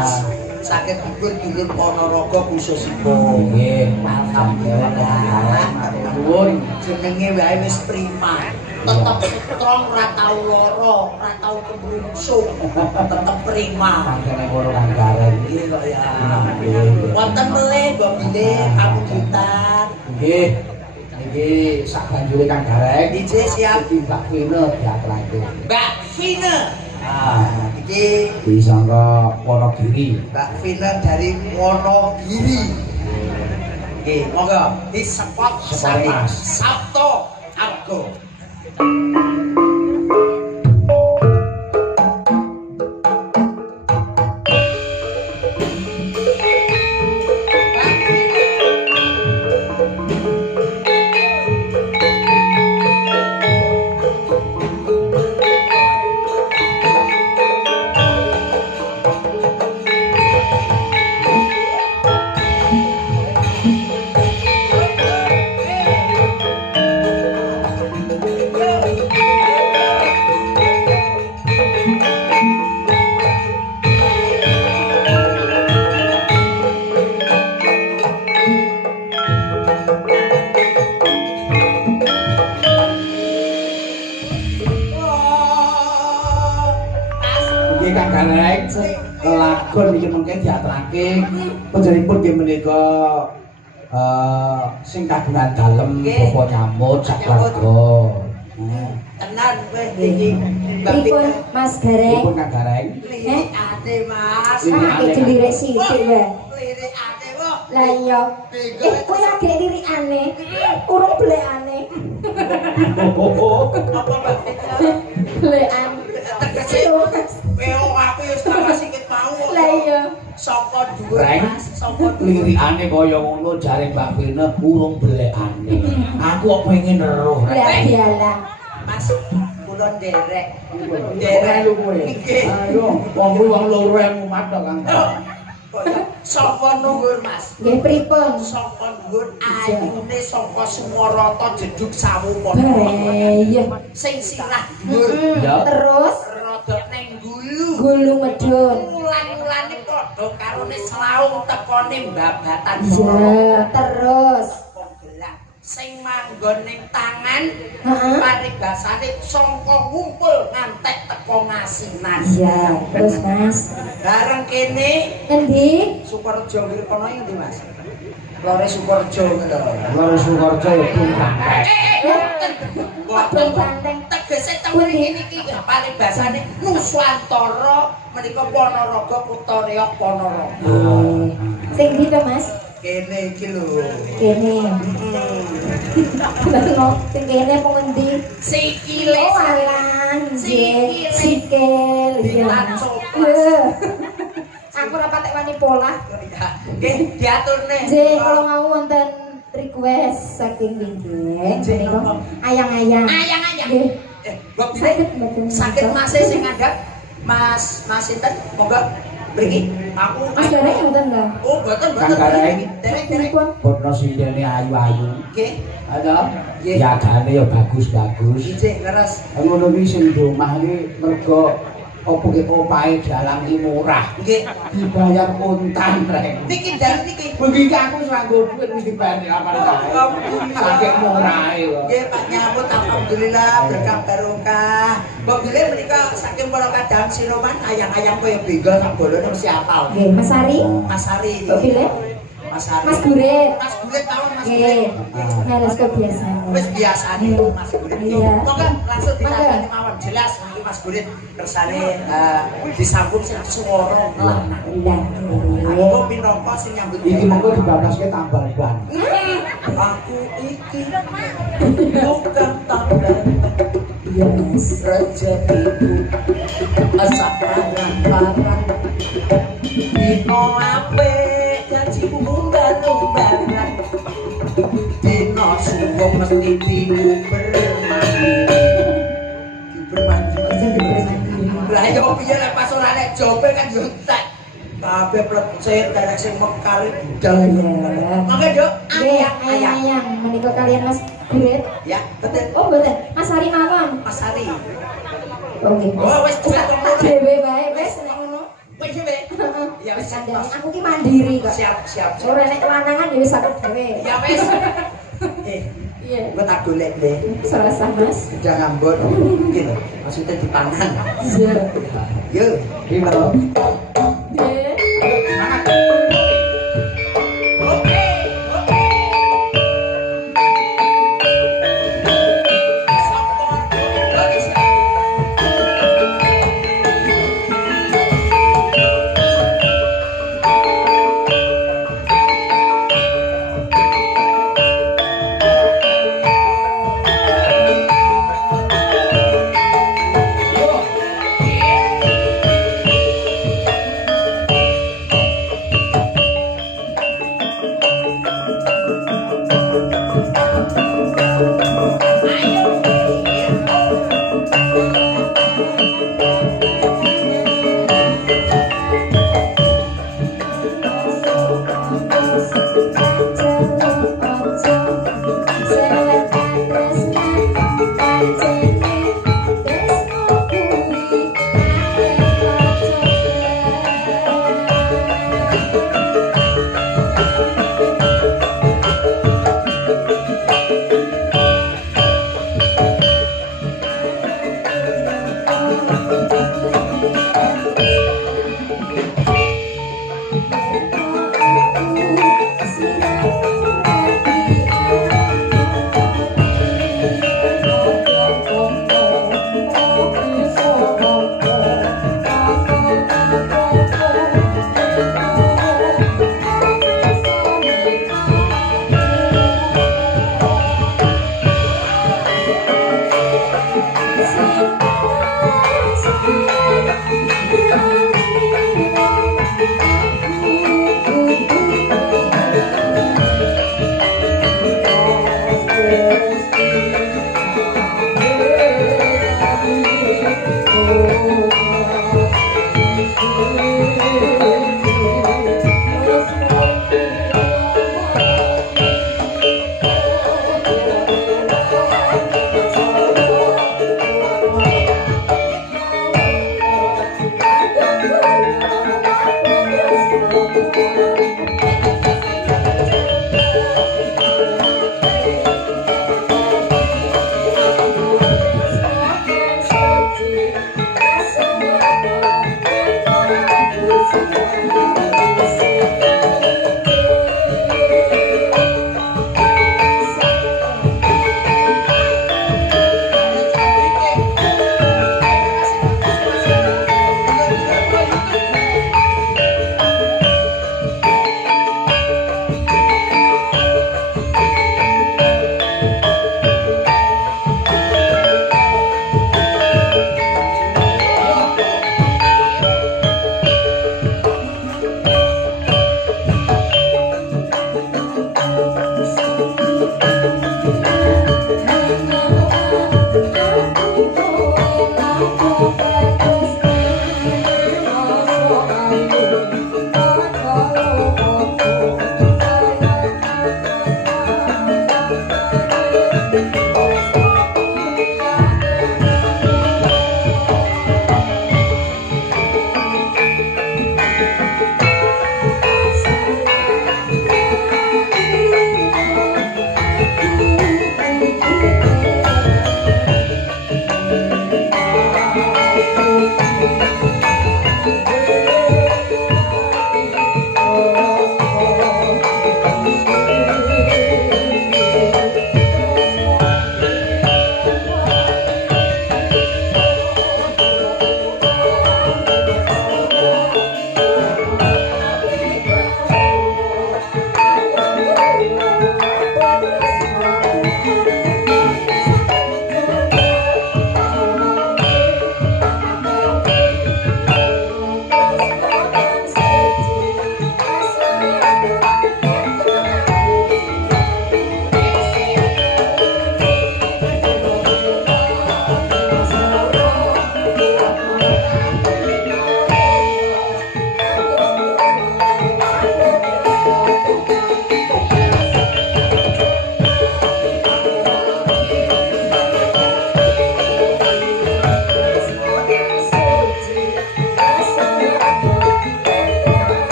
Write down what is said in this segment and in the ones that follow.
Mas. Sakit dulur Ponorogo khususipun. Nggih, alhamdulillah. Nuwun Jenenge wae wis prima. Tetep strong, ora tau lara, ora tau kebrungsung. Tetep prima. kangkene ngono Kang Gareng. Nggih kok ya. Nggih. Wonten melih mbok bilih pamunjutan. Nggih. Niki sak banjure Kang Gareng. Ije siap. Iki Mbak Vina diaturake. Mbak Vina. Ah, Iki disangka Wonogiri. Mbak Vina dari Wonogiri. Oke, monggo disepot Sepot, saking Mas. Sabto Argo. Nggih Kang Gareng, lakon iki mengke diaturake panjenenganipun nggih menika sing kagungan dalem Nggih. bapa nyambut sak keluarga. Tenan kowe iki Mbak Pripun Vina. Mas Gareng? Pripun Kang Gareng? Lirik ate Mas. Ah, iki lirik sithik wae. Lirik ate kok. Lah iya. Kowe lagi lirikane, urung blekane. Apa Mbak Vina? Blekan. Tegese Weo aku wis tambah sikit mau. Lah iya. Sapa dhuwur Reng, Mas? Sapa dhuwur? lirikane kaya ngono jare Mbak Vina urung belekane. Aku kok pengen eruh. Lah dialah. Mas, kula nderek. Derek lu kowe. Nggih. Ayo, wong kuwi wong loro yang umat kok Kang. Kok ya? Sapa dhuwur Mas? Nggih pripun? Sapa dhuwur ayune saka Sumarata jedhug sawu Iya. sing sirah dhuwur. Ya. Terus Rada ning gulu. gulu medun. Ulan-ulane padha karone slaung tekone mbabatan Iya, terus. Penggelang sing manggon ning tangan Heeh. paribasane sangka ngumpul ngantek teko ngasinan. Iya, terus Mas. Bareng kene Endi? Sukorejo Wirkono yang ndi Mas? Lore Sukorejo ngono. Loro Sukorejo ya Bintang. Boten Banteng. tegese teng mriki niki paribasane Nuswantara menika Ponorogo Kutha Riok Ponorogo. Sing ndi to Mas? Kene iki lho. Kene. Betul, sing kene apa ngendi? Sikile Oh alah, nggih. Sikile. Sikil. Iya. Dilacopas. Iya. Aku ora patek wani pola. Nggih, diaturne. Nggih, kalau mau wonten request saking nggih. Menika ayang-ayang. Ayang-ayang. Nggih. Mbok Sakit pilih mboten. sakit Mas sing ngandhap. Mas sinten? Monggo mriki. Aku Mas Gareng mboten enggak? Oh, boten Kang Gareng. Derek. Pripun? Bono sindene ayu-ayu. Nggih. Ada? Nggih. Yagane ya bagus-bagus. Ijik leres. Ngono kuwi sing di omah iki mergo opo ki opahe dalang iki murah. Nggih. Dibayar kontan rek. Niki dalem niki. Begitu aku sanggup duit wis dibayar apa kae. Saking murahe kok. Nggih, Pak nyambut alhamdulillah berkah barokah. Mbok bilih menika saking para kadang siroman ayang-ayang koyo benggo sak bolone mesti apal. Nggih, Mas Ari. Mas Ari. Mbok pilih? Mas Ari. Mas Gurit. Mas Gurit tawon Mas Nggih. Gurit. Harus kebiasaan. Wis biasane Mas Gurit. Iya. Monggo langsung ditandani mawon jelas iki Mas Gurit kersane disambut sing swara lanang. Lah. Aku minangka sing nyambut Iki mengko dibabaske tambal ban. aku iki bukan tanda Iya, Mas. rezekiku asap parang-parang dino apik janjiku undang-undangan dino suwung mesti diuber-mandi lah yo piye lek pas ora nek jope kan yo entek kabeh plecet derek sing mekar budal mangke yo Nggih, ayang-ayang ayang-ayang menika kalian Mas Gurit. ya betul Oh, mboten. Mas Ari mawon. Mas Ari Oke. oh wis duwe kok ngono Dhewe wae wis nek ngono. Wis wis. Ya wis Kandhane aku ki mandiri kok. siap. Ora nek lanangan ya wis aku dhewe. Ya wis. Iya. Mbok tak golek le. Serasa Mas. Jangan ngambon. Gitu. Maksudnya dipangan. Iya. Yo, Gimana? Nggih. semangat. Oke. Sokor Indonesia.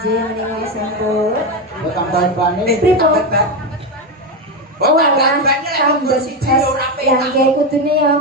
Nggih menika sampun. Kok tambal bane. Pripun? Oh, tambah bannya lek monggo siji ora Yang penak. kayak kudune ya